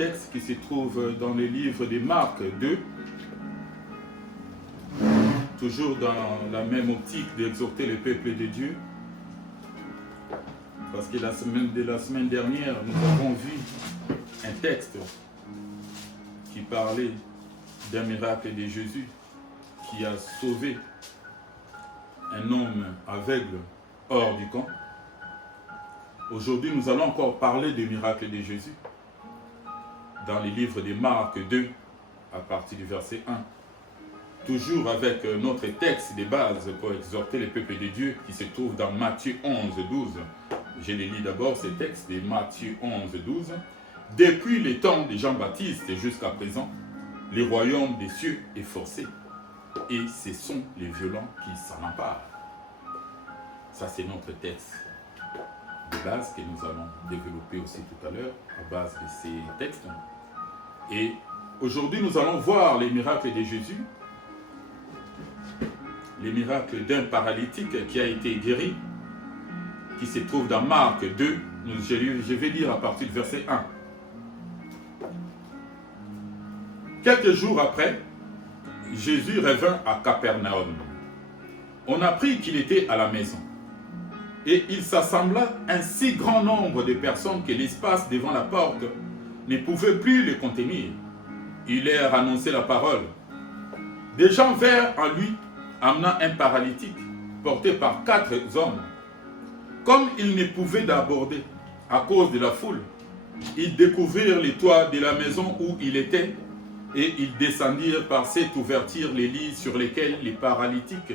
texte qui se trouve dans le livre de Marc 2, toujours dans la même optique d'exhorter le peuple de Dieu. Parce que la semaine dernière, nous avons vu un texte qui parlait d'un miracle de Jésus qui a sauvé un homme aveugle hors du camp. Aujourd'hui, nous allons encore parler du miracle de Jésus dans le livre de Marc 2, à partir du verset 1. Toujours avec notre texte de base pour exhorter le peuple de Dieu qui se trouve dans Matthieu 11, 12. Je les lis d'abord, ce texte de Matthieu 11, 12. Depuis les temps de Jean-Baptiste jusqu'à présent, le royaume des cieux est forcé et ce sont les violents qui s'en emparent. Ça, c'est notre texte de base que nous allons développer aussi tout à l'heure à base de ces textes. Et aujourd'hui, nous allons voir les miracles de Jésus, les miracles d'un paralytique qui a été guéri, qui se trouve dans Marc 2, je vais lire à partir du verset 1. Quelques jours après, Jésus revint à Capernaum. On apprit qu'il était à la maison. Et il s'assembla un si grand nombre de personnes que l'espace devant la porte ne pouvait plus le contenir. Il leur annonçait la parole. Des gens vinrent en lui, amenant un paralytique, porté par 4 hommes. Comme ils ne pouvaient d'aborder à cause de la foule, ils découvrirent les toits de la maison où il était, et ils descendirent par cette ouverture les lits sur lesquels les paralytiques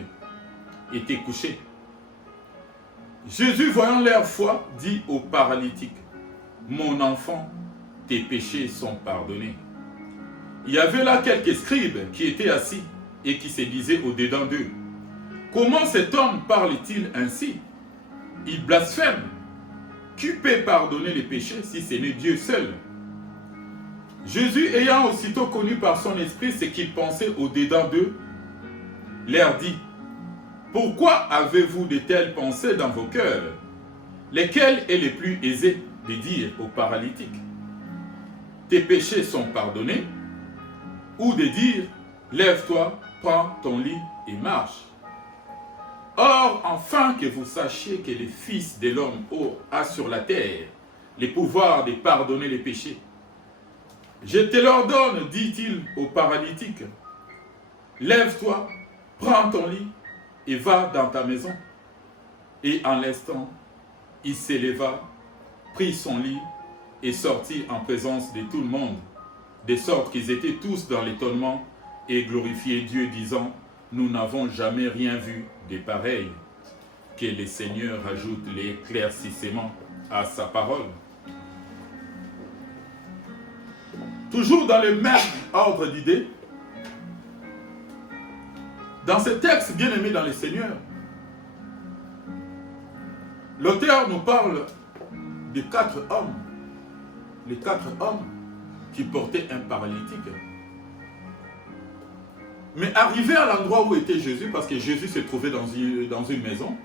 étaient couchés. Jésus, voyant leur foi, dit aux paralytiques, « Mon enfant, tes péchés sont pardonnés. » Il y avait là quelques scribes qui étaient assis et qui se disaient au-dedans d'eux, « Comment cet homme parle-t-il ainsi? Il blasphème. Qui peut pardonner les péchés si ce n'est Dieu seul? » Jésus, ayant aussitôt connu par son esprit ce qu'ils pensaient au-dedans d'eux, leur dit, « Pourquoi avez-vous de telles pensées dans vos cœurs? Lesquelles est le plus aisé de dire aux paralytiques, « Tes péchés sont pardonnés » ou de dire, « Lève-toi, prends ton lit et marche. » Or, afin que vous sachiez que le Fils de l'homme a sur la terre le pouvoir de pardonner les péchés, je te l'ordonne, dit-il aux paralytiques, « Lève-toi, prends ton lit et va dans ta maison. » Et en l'instant, il s'éleva, prit son lit et sortit en présence de tout le monde, de sorte qu'ils étaient tous dans l'étonnement et glorifiaient Dieu, disant, « Nous n'avons jamais rien vu de pareil. » Que le Seigneur ajoute l'éclaircissement à sa parole. Toujours dans le même ordre d'idées, dans ce texte bien aimé dans le Seigneur, l'auteur nous parle de 4 hommes, les 4 hommes qui portaient un paralytique. Mais arrivé à l'endroit où était Jésus, parce que Jésus se trouvait dans une maison,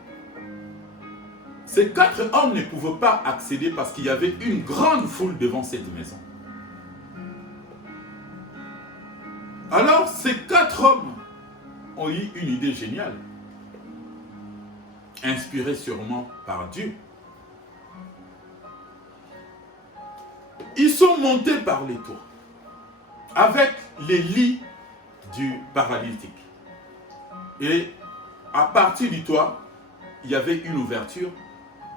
ces 4 hommes ne pouvaient pas accéder parce qu'il y avait une grande foule devant cette maison. Alors ces 4 hommes ont eu une idée géniale, inspirée sûrement par Dieu. Ils sont montés par les toits, avec les lits du paralytique. Et à partir du toit, il y avait une ouverture.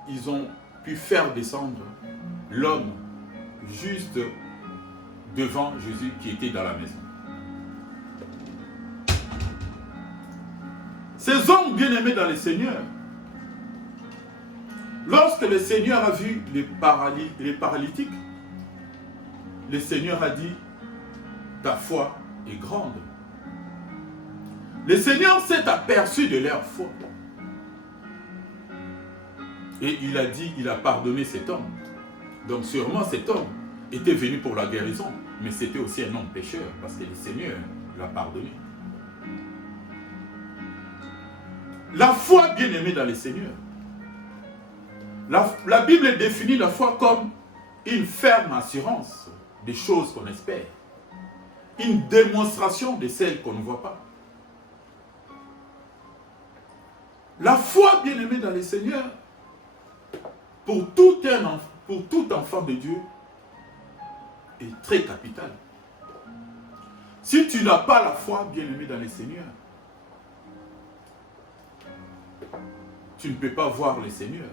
Ils ont pu faire descendre l'homme juste devant Jésus qui était dans la maison. Ces hommes bien-aimés dans le Seigneur, lorsque le Seigneur a vu les paralytiques, le Seigneur a dit, « Ta foi est grande. » Le Seigneur s'est aperçu de leur foi. Et il a dit, il a pardonné cet homme. Donc sûrement cet homme était venu pour la guérison, mais c'était aussi un homme pécheur, parce que le Seigneur l'a pardonné. La foi bien-aimée dans le Seigneur. La Bible définit la foi comme une ferme assurance des choses qu'on espère. Une démonstration de celles qu'on ne voit pas. La foi, bien-aimée dans le Seigneur, pour tout enfant de Dieu, est très capitale. Si tu n'as pas la foi, bien-aimé dans le Seigneur, tu ne peux pas voir le Seigneur.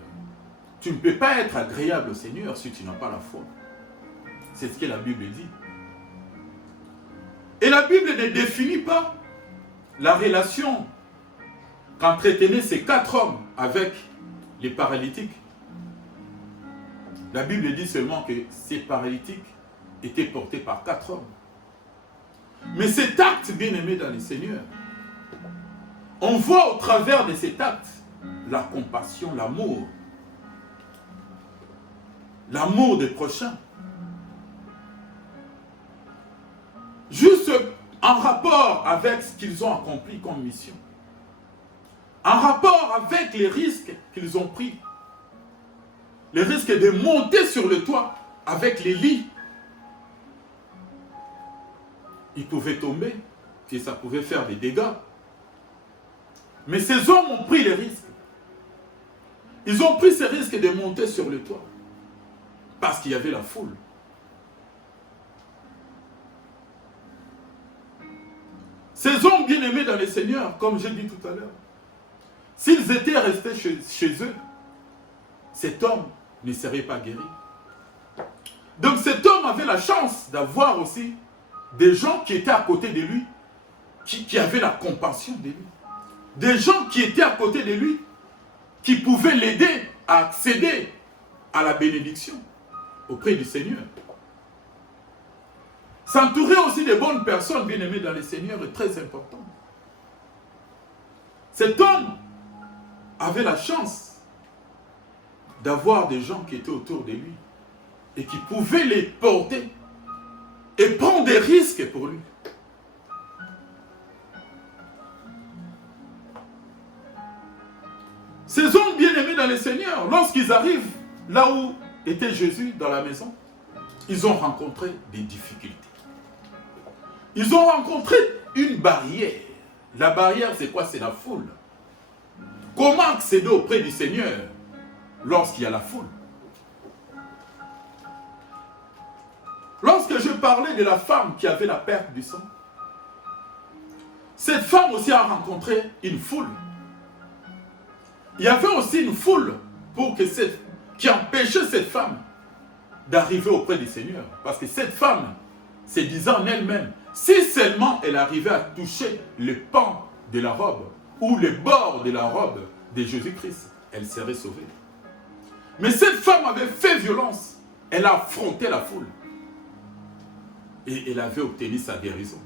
Tu ne peux pas être agréable au Seigneur si tu n'as pas la foi. C'est ce que la Bible dit. Et la Bible ne définit pas la relation qu'entretenaient ces 4 hommes avec les paralytiques. La Bible dit seulement que ces paralytiques étaient portés par 4 hommes. Mais cet acte, bien-aimé dans le Seigneur, on voit au travers de cet acte la compassion, l'amour. L'amour des prochains. Juste en rapport avec ce qu'ils ont accompli comme mission. En rapport avec les risques qu'ils ont pris. Les risques de monter sur le toit avec les lits. Ils pouvaient tomber et ça pouvait faire des dégâts. Mais ces hommes ont pris les risques. Ils ont pris ces risques de monter sur le toit. Parce qu'il y avait la foule. Ces hommes bien-aimés dans le Seigneur, comme j'ai dit tout à l'heure, s'ils étaient restés chez eux, cet homme ne serait pas guéri. Donc cet homme avait la chance d'avoir aussi des gens qui étaient à côté de lui, qui avaient la compassion de lui. Des gens qui étaient à côté de lui, qui pouvaient l'aider à accéder à la bénédiction auprès du Seigneur. S'entourer aussi de bonnes personnes bien-aimées dans le Seigneur est très important. Cet homme avait la chance d'avoir des gens qui étaient autour de lui et qui pouvaient les porter et prendre des risques pour lui. Ces hommes bien-aimés dans le Seigneur, lorsqu'ils arrivent là où était Jésus dans la maison, ils ont rencontré des difficultés. Ils ont rencontré une barrière. La barrière, c'est quoi? C'est la foule. Comment accéder auprès du Seigneur lorsqu'il y a la foule? Lorsque je parlais de la femme qui avait la perte du sang, cette femme aussi a rencontré une foule. Il y avait aussi une foule qui empêchait cette femme d'arriver auprès du Seigneur. Parce que cette femme se disait en elle-même, si seulement elle arrivait à toucher le pan de la robe ou le bord de la robe de Jésus-Christ, elle serait sauvée. Mais cette femme avait fait violence. Elle a affronté la foule. Et elle avait obtenu sa guérison.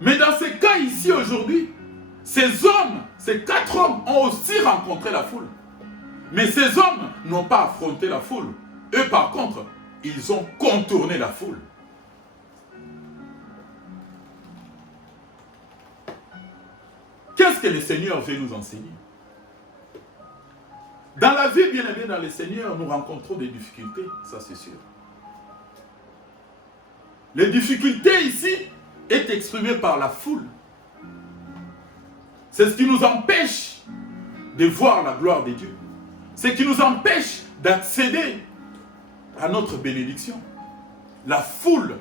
Mais dans ce cas ici aujourd'hui, ces hommes, ces 4 hommes ont aussi rencontré la foule. Mais ces hommes n'ont pas affronté la foule. Eux par contre, ils ont contourné la foule. Qu'est-ce que le Seigneur veut nous enseigner? Dans la vie, bien aimée dans le Seigneur, nous rencontrons des difficultés, ça c'est sûr. Les difficultés ici est exprimée par la foule. C'est ce qui nous empêche de voir la gloire de Dieu. C'est ce qui nous empêche d'accéder à notre bénédiction. La foule.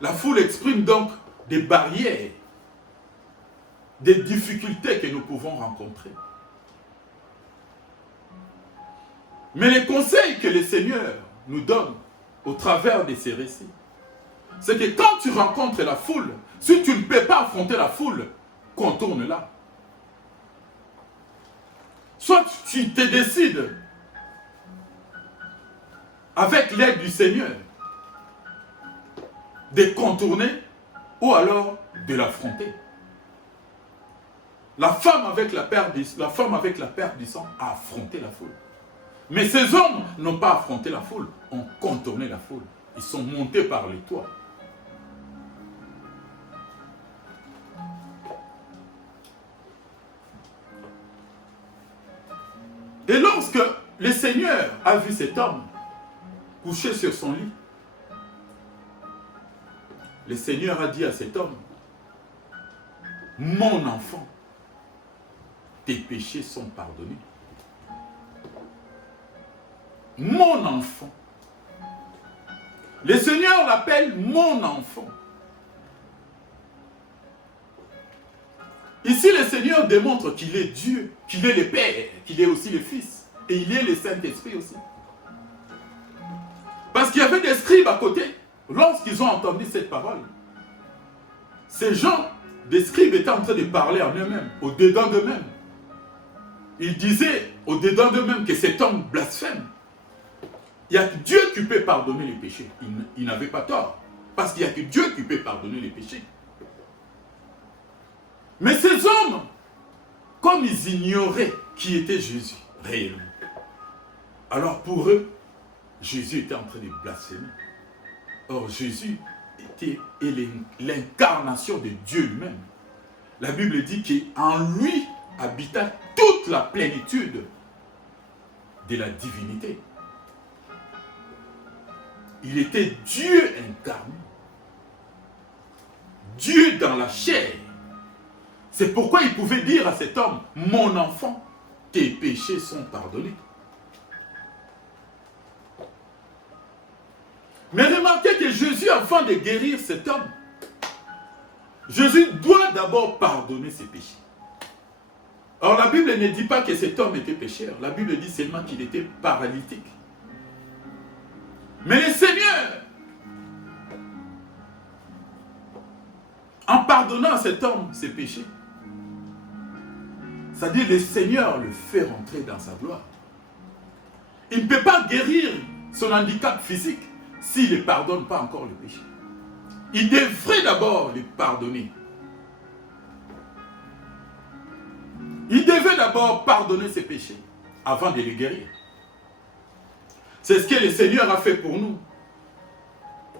La foule exprime donc des barrières, des difficultés que nous pouvons rencontrer. Mais les conseils que le Seigneur nous donne au travers de ces récits, c'est que quand tu rencontres la foule, si tu ne peux pas affronter la foule, contourne-la. Soit tu te décides, avec l'aide du Seigneur, de contourner ou alors de l'affronter. La femme avec la perte du sang a affronté la foule. Mais ces hommes n'ont pas affronté la foule, ont contourné la foule. Ils sont montés par les toits. Et lorsque le Seigneur a vu cet homme, couché sur son lit, le Seigneur a dit à cet homme, mon enfant, tes péchés sont pardonnés. Mon enfant. Le Seigneur l'appelle mon enfant. Ici, le Seigneur démontre qu'il est Dieu, qu'il est le Père, qu'il est aussi le Fils, et il est le Saint-Esprit aussi. Parce qu'il y avait des scribes à côté, lorsqu'ils ont entendu cette parole. Ces gens, des scribes, étaient en train de parler en eux-mêmes, au-dedans d'eux-mêmes. Ils disaient au-dedans d'eux-mêmes que cet homme blasphème. Il n'y a que Dieu qui peut pardonner les péchés. Il n'avait pas tort. Parce qu'il n'y a que Dieu qui peut pardonner les péchés. Mais ces hommes, comme ils ignoraient qui était Jésus, réellement, alors pour eux, Jésus était en train de blasphémer. Or, Jésus est l'incarnation de Dieu lui-même. La Bible dit qu'en lui habita toute la plénitude de la divinité. Il était Dieu incarné. Dieu dans la chair. C'est pourquoi il pouvait dire à cet homme, mon enfant, tes péchés sont pardonnés. Mais remarquez que Jésus, avant de guérir cet homme, Jésus doit d'abord pardonner ses péchés. Or, la Bible ne dit pas que cet homme était pécheur. La Bible dit seulement qu'il était paralytique. Mais le Seigneur, en pardonnant à cet homme ses péchés, c'est-à-dire le Seigneur le fait rentrer dans sa gloire. Il ne peut pas guérir son handicap physique s'il ne pardonne pas encore le péché. Il devrait d'abord le pardonner. Il devait d'abord pardonner ses péchés avant de les guérir. C'est ce que le Seigneur a fait pour nous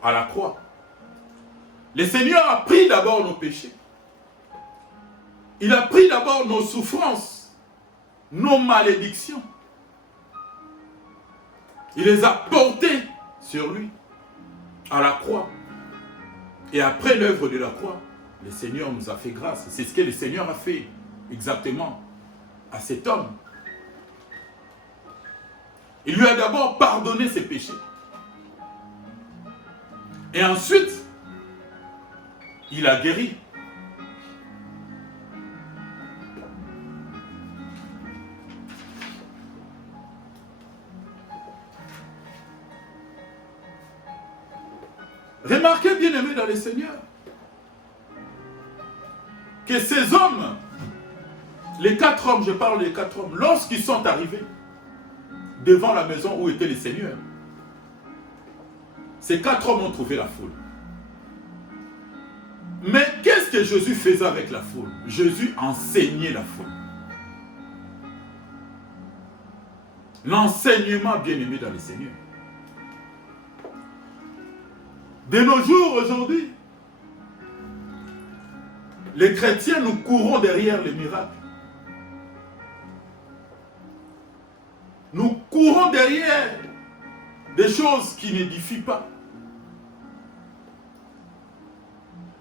à la croix. Le Seigneur a pris d'abord nos péchés. Il a pris d'abord nos souffrances, nos malédictions. Il les a portées sur lui, à la croix. Et après l'œuvre de la croix, le Seigneur nous a fait grâce. C'est ce que le Seigneur a fait exactement à cet homme. Il lui a d'abord pardonné ses péchés. Et ensuite, il a guéri. Remarquez, bien-aimés dans le Seigneur, que ces hommes, les 4 hommes, je parle des 4 hommes, lorsqu'ils sont arrivés devant la maison où était le Seigneur, ces 4 hommes ont trouvé la foule. Mais qu'est-ce que Jésus faisait avec la foule? Jésus enseignait la foule. L'enseignement, bien-aimé dans le Seigneur. De nos jours, aujourd'hui, les chrétiens, nous courons derrière les miracles. Nous courons derrière des choses qui n'édifient pas.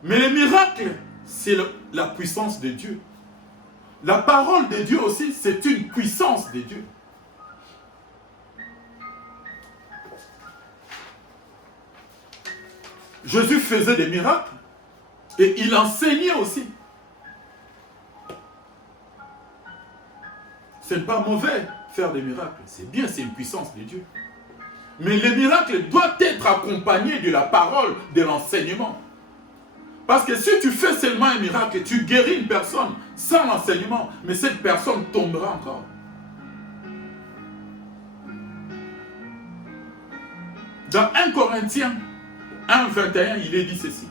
Mais les miracles, c'est la puissance de Dieu. La parole de Dieu aussi, c'est une puissance de Dieu. Jésus faisait des miracles et il enseignait aussi. Ce n'est pas mauvais faire des miracles, c'est bien, c'est une puissance de Dieu. Mais les miracles doivent être accompagnés de la parole, de l'enseignement. Parce que si tu fais seulement un miracle et tu guéris une personne sans l'enseignement, mais cette personne tombera encore. Dans 1 Corinthiens 1, 21, il est dit ceci.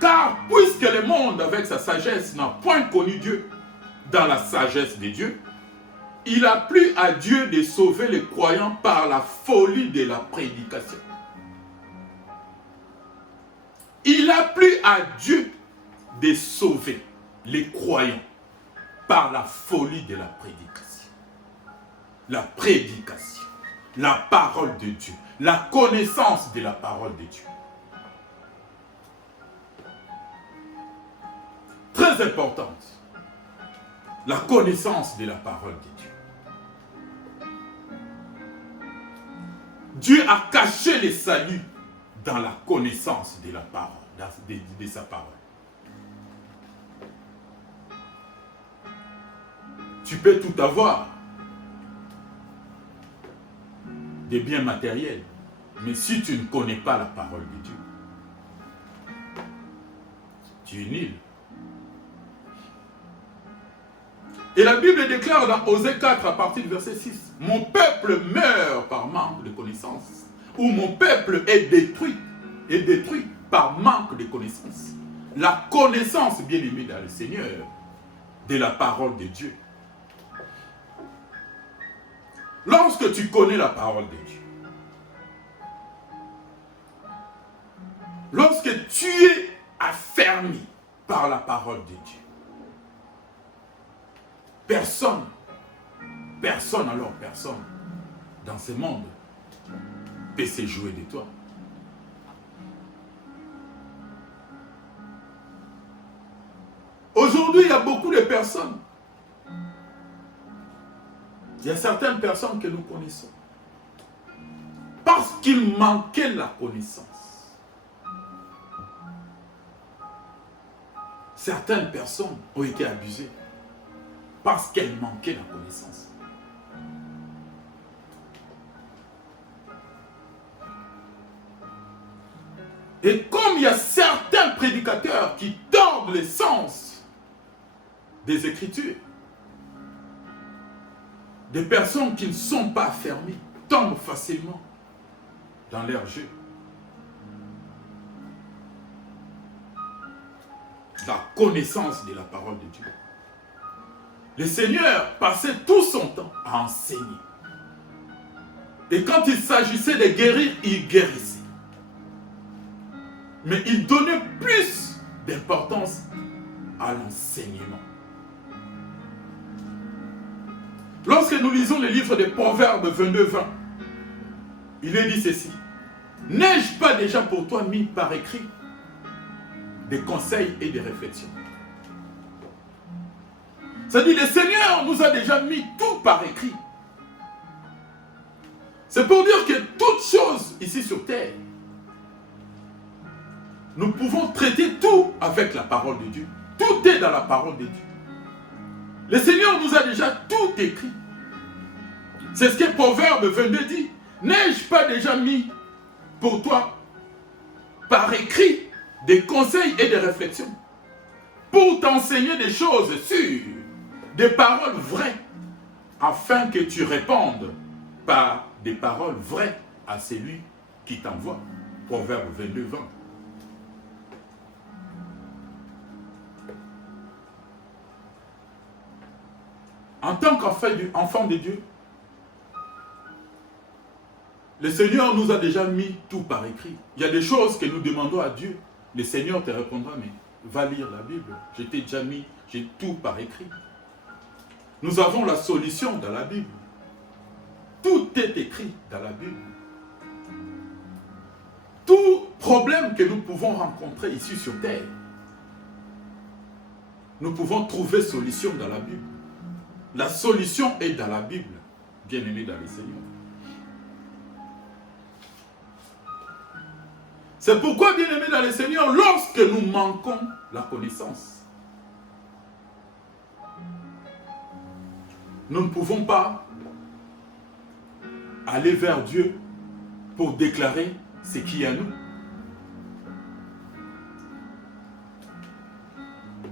Car puisque le monde avec sa sagesse n'a point connu Dieu dans la sagesse de Dieu, il a plu à Dieu de sauver les croyants par la folie de la prédication. Il a plu à Dieu de sauver les croyants par la folie de la prédication. La prédication. la parole de Dieu, la connaissance de la parole de Dieu. Très importante, la connaissance de la parole de Dieu. Dieu a caché les saluts dans la connaissance de la parole, de sa parole. Tu peux tout avoir, des biens matériels, mais si tu ne connais pas la parole de Dieu, tu es nul. Et la Bible déclare dans Osée 4 à partir du verset 6, « Mon peuple meurt par manque de connaissance » ou « Mon peuple est détruit par manque de connaissance ». La connaissance, bien aimée dans le Seigneur, de la parole de Dieu. Lorsque tu connais la parole de Dieu, lorsque tu es affermi par la parole de Dieu, personne dans ce monde peut se jouer de toi. Aujourd'hui, il y a beaucoup de personnes. Il y a certaines personnes que nous connaissons. Parce qu'il manquait la connaissance. Certaines personnes ont été abusées. Parce qu'elles manquaient la connaissance. Et comme il y a certains prédicateurs qui tordent le sens des Écritures, des personnes qui ne sont pas fermées tombent facilement dans leur jeu. La connaissance de la parole de Dieu. Le Seigneur passait tout son temps à enseigner. Et quand il s'agissait de guérir, il guérissait. Mais il donnait plus d'importance à l'enseignement. Lorsque nous lisons le livre des Proverbes 22-20, il est dit ceci. « N'ai-je pas déjà pour toi mis par écrit des conseils et des réflexions ?» C'est-à-dire, le Seigneur nous a déjà mis tout par écrit. C'est pour dire que toutes choses ici sur terre, nous pouvons traiter tout avec la parole de Dieu. Tout est dans la parole de Dieu. Le Seigneur nous a déjà tout écrit. C'est ce que Proverbe 22 dit. N'ai-je pas déjà mis pour toi par écrit des conseils et des réflexions pour t'enseigner des choses sûres, des paroles vraies, afin que tu répondes par des paroles vraies à celui qui t'envoie. Proverbe 22, 20. En tant qu'enfant de Dieu, le Seigneur nous a déjà mis tout par écrit. Il y a des choses que nous demandons à Dieu. Le Seigneur te répondra, mais va lire la Bible. Je t'ai déjà mis, j'ai tout par écrit. Nous avons la solution dans la Bible. Tout est écrit dans la Bible. Tout problème que nous pouvons rencontrer ici sur terre, nous pouvons trouver solution dans la Bible. La solution est dans la Bible, bien-aimés dans le Seigneur. C'est pourquoi, bien-aimés dans le Seigneur, lorsque nous manquons la connaissance, nous ne pouvons pas aller vers Dieu pour déclarer ce qui est à nous.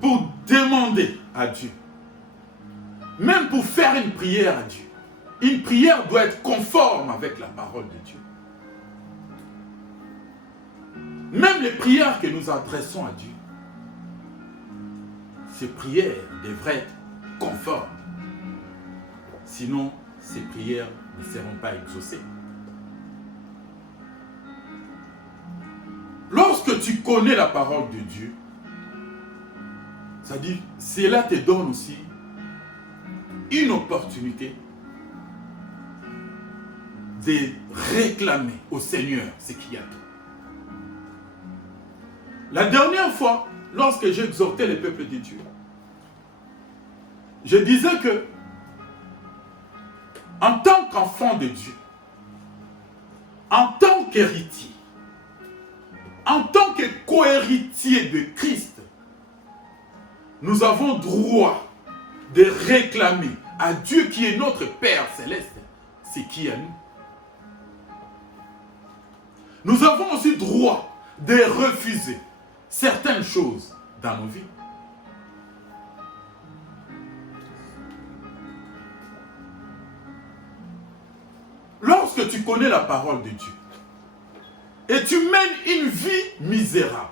Pour demander à Dieu. Même pour faire une prière à Dieu. Une prière doit être conforme avec la parole de Dieu. Même les prières que nous adressons à Dieu, ces prières devraient être conformes. Sinon, ces prières ne seront pas exaucées. Lorsque tu connais la parole de Dieu, c'est-à-dire, cela te donne aussi une opportunité de réclamer au Seigneur ce qu'il y a tout. La dernière fois, lorsque j'exhortais le peuple de Dieu, je disais que, en tant qu'enfant de Dieu, en tant qu'héritier, en tant que co-héritier de Christ, nous avons droit de réclamer à Dieu qui est notre Père céleste ce qui est à nous. Nous avons aussi droit de refuser certaines choses dans nos vies. Lorsque tu connais la parole de Dieu et tu mènes une vie misérable,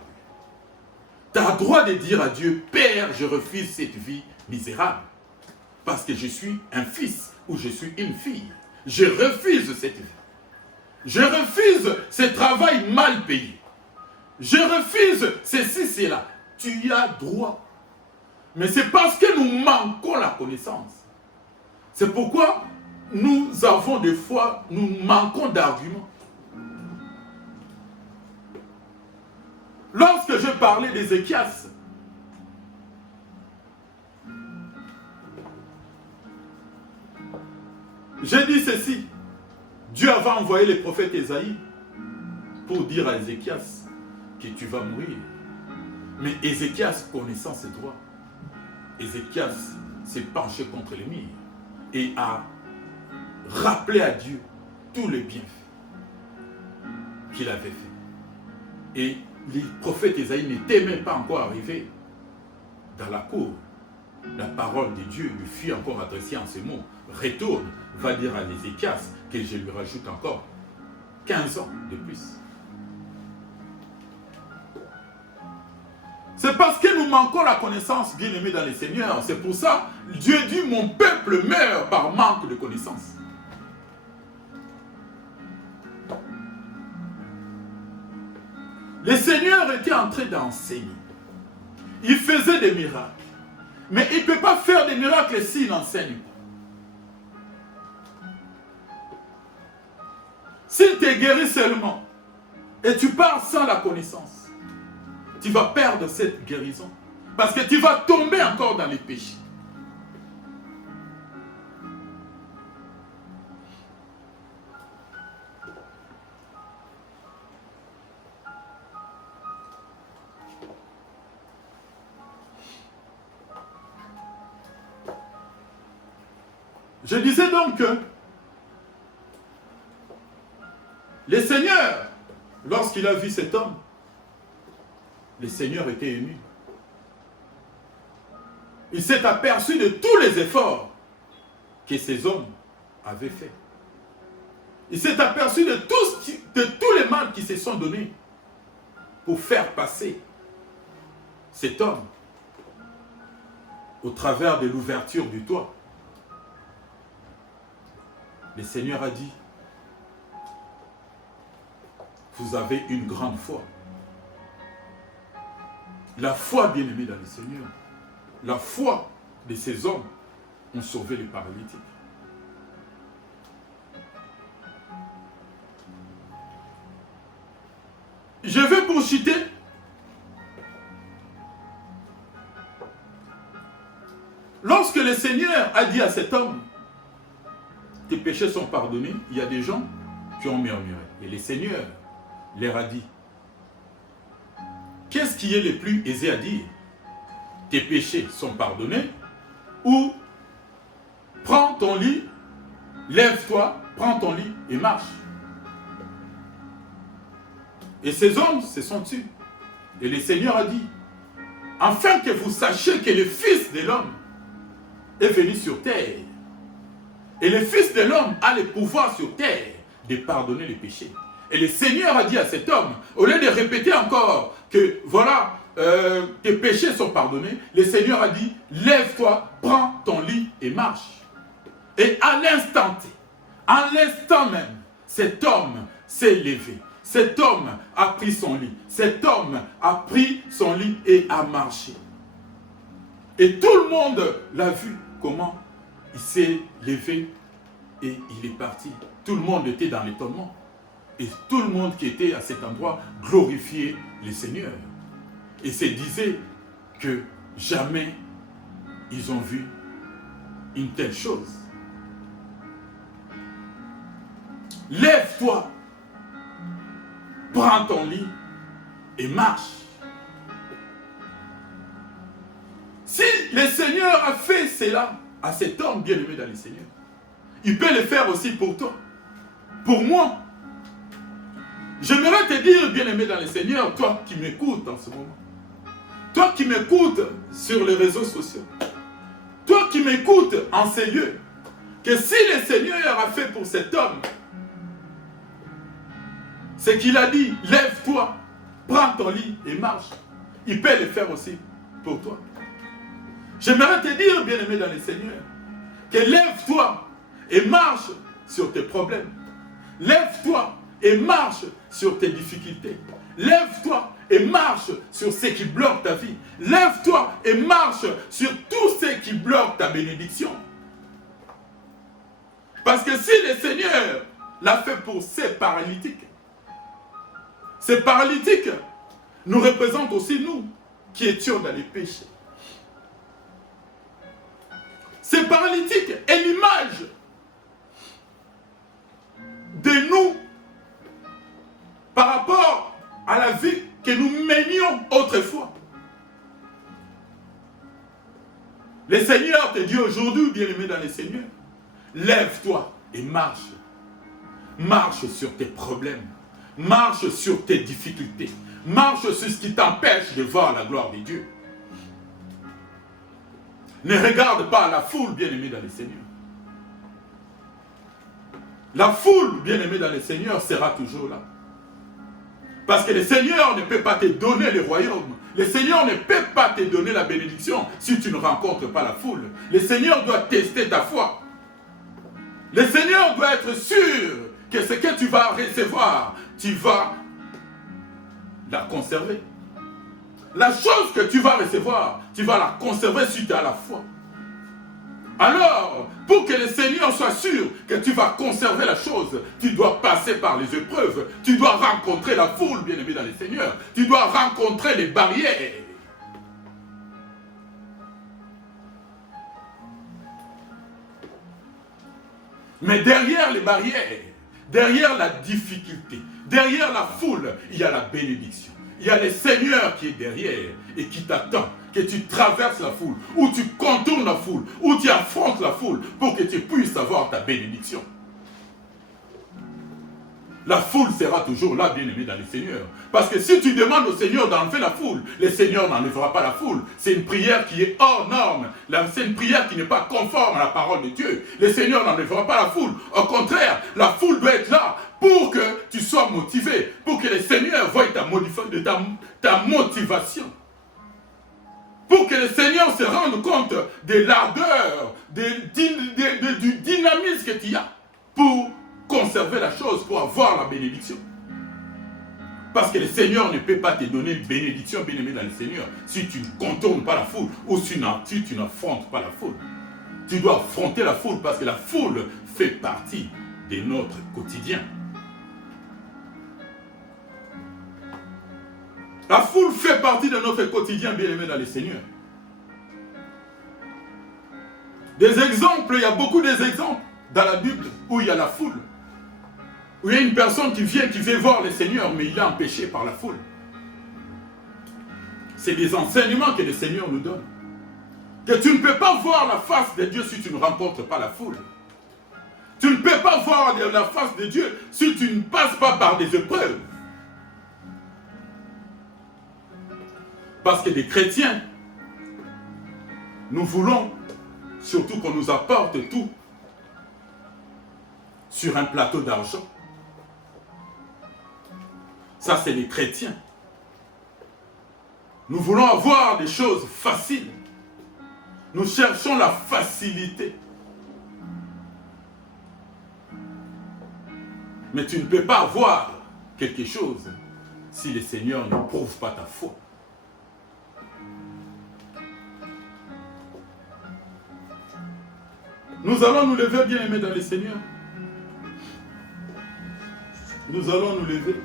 tu as le droit de dire à Dieu, Père, je refuse cette vie misérable parce que je suis un fils ou je suis une fille. Je refuse cette vie. Je refuse ce travail mal payé. Je refuse ceci, cela. Tu y as droit. Mais c'est parce que nous manquons la connaissance. C'est pourquoi nous avons des fois, nous manquons d'arguments. Lorsque je parlais d'Ézéchias, j'ai dit ceci. Dieu avait envoyé le prophète Ésaïe pour dire à Ézéchias que tu vas mourir. Mais Ézéchias, connaissant ses droits, Ézéchias s'est penché contre les murs et a rappelé à Dieu tous les bienfaits qu'il avait fait. Et le prophète Ésaïe n'était même pas encore arrivé dans la cour. La parole de Dieu lui fut encore adressée en ces mots. Retourne, va dire à Ézéchias que je lui rajoute encore 15 ans de plus. C'est parce que nous manquons la connaissance, bien-aimés dans le Seigneur. C'est pour ça, Dieu dit, mon peuple meurt par manque de connaissance. Le Seigneur était en train d'enseigner. Il faisait des miracles. Mais il ne peut pas faire des miracles s'il n'enseigne pas. S'il te guérit seulement et tu pars sans la connaissance, tu vas perdre cette guérison. Parce que tu vas tomber encore dans les péchés. Je disais donc que le Seigneur, lorsqu'il a vu cet homme, le Seigneur était ému. Il s'est aperçu de tous les efforts que ces hommes avaient faits. Il s'est aperçu de tous les mal qui se sont donnés pour faire passer cet homme au travers de l'ouverture du toit. Le Seigneur a dit, vous avez une grande foi. La foi, bien-aimée dans le Seigneur, la foi de ces hommes ont sauvé les paralytiques. Je vais pour citer lorsque le Seigneur a dit à cet homme, tes péchés sont pardonnés, il y a des gens qui ont murmuré. Et le Seigneur leur a dit, qu'est-ce qui est le plus aisé à dire? Tes péchés sont pardonnés, ou prends ton lit, lève-toi, prends ton lit et marche. Et ces hommes se sont tus. Et le Seigneur a dit, afin que vous sachiez que le Fils de l'homme est venu sur terre. Et le Fils de l'homme a le pouvoir sur terre de pardonner les péchés. Et le Seigneur a dit à cet homme, au lieu de répéter encore que voilà, tes péchés sont pardonnés, le Seigneur a dit, lève-toi, prends ton lit et marche. Et à l'instant même, cet homme s'est levé. Cet homme a pris son lit. Cet homme a pris son lit et a marché. Et tout le monde l'a vu comment il s'est levé et il est parti tout le monde était dans l'étonnement. Et tout le monde qui était à cet endroit glorifiait les seigneurs. Et se disait que jamais ils ont vu une telle chose. Lève-toi, prends ton lit et marche. Si le Seigneur a fait cela à cet homme bien-aimé dans le Seigneur, il peut le faire aussi pour toi, pour moi. J'aimerais te dire, bien-aimé dans le Seigneur, toi qui m'écoutes en ce moment, toi qui m'écoutes sur les réseaux sociaux, toi qui m'écoutes en ces lieux, que si le Seigneur a fait pour cet homme, c'est qu'il a dit, lève-toi, prends ton lit et marche. Il peut le faire aussi pour toi. J'aimerais te dire, bien-aimé dans le Seigneur, que lève-toi et marche sur tes problèmes. Lève-toi et marche sur tes difficultés. Lève-toi et marche sur ce qui bloque ta vie. Lève-toi et marche sur tout ce qui bloque ta bénédiction. Parce que si le Seigneur l'a fait pour ces paralytiques nous représentent aussi nous qui étions dans les péchés. Ces paralytiques est l'image de nous par rapport à la vie que nous menions autrefois. Le Seigneur te dit aujourd'hui, bien-aimé dans le Seigneur, lève-toi et marche. Marche sur tes problèmes. Marche sur tes difficultés. Marche sur ce qui t'empêche de voir la gloire de Dieu. Ne regarde pas la foule, bien-aimé dans le Seigneur. La foule, bien-aimé dans le Seigneur, sera toujours là. Parce que le Seigneur ne peut pas te donner le royaume. Le Seigneur ne peut pas te donner la bénédiction si tu ne rencontres pas la foule. Le Seigneur doit tester ta foi. Le Seigneur doit être sûr que ce que tu vas recevoir, tu vas la conserver. La chose que tu vas recevoir, tu vas la conserver si tu as la foi. Alors, pour que le Seigneur soit sûr que tu vas conserver la chose, tu dois passer par les épreuves. Tu dois rencontrer la foule, bien-aimé dans le Seigneur. Tu dois rencontrer les barrières. Mais derrière les barrières, derrière la difficulté, derrière la foule, il y a la bénédiction. Il y a le Seigneur qui est derrière et qui t'attend, que tu traverses la foule, ou tu contournes la foule, ou tu affrontes la foule pour que tu puisses avoir ta bénédiction. La foule sera toujours là, bien-aimé dans le Seigneur. Parce que si tu demandes au Seigneur d'enlever la foule, le Seigneur n'enlèvera pas la foule. C'est une prière qui est hors norme. C'est une prière qui n'est pas conforme à la parole de Dieu. Le Seigneur n'enlèvera pas la foule. Au contraire, la foule doit être là pour que tu sois motivé, pour que le Seigneur voie ta motivation. Pour que le Seigneur se rende compte de l'ardeur, du dynamisme que tu as pour conserver la chose, pour avoir la bénédiction. Parce que le Seigneur ne peut pas te donner une bénédiction, bien-aimé dans le Seigneur, si tu ne contournes pas la foule ou si tu n'affrontes pas la foule. Tu dois affronter la foule parce que la foule fait partie de notre quotidien. La foule fait partie de notre quotidien, bien-aimé dans le Seigneur. Des exemples, il y a beaucoup d'exemples dans la Bible où il y a la foule. Où il y a une personne qui veut voir le Seigneur, mais il est empêché par la foule. C'est des enseignements que le Seigneur nous donne. Que tu ne peux pas voir la face de Dieu si tu ne rencontres pas la foule. Tu ne peux pas voir la face de Dieu si tu ne passes pas par des épreuves. Parce que des chrétiens, nous voulons surtout qu'on nous apporte tout sur un plateau d'argent. Ça, c'est les chrétiens. Nous voulons avoir des choses faciles. Nous cherchons la facilité. Mais tu ne peux pas avoir quelque chose si le Seigneur ne prouve pas ta foi. Nous allons nous lever, bien-aimés dans le Seigneur. Nous allons nous lever.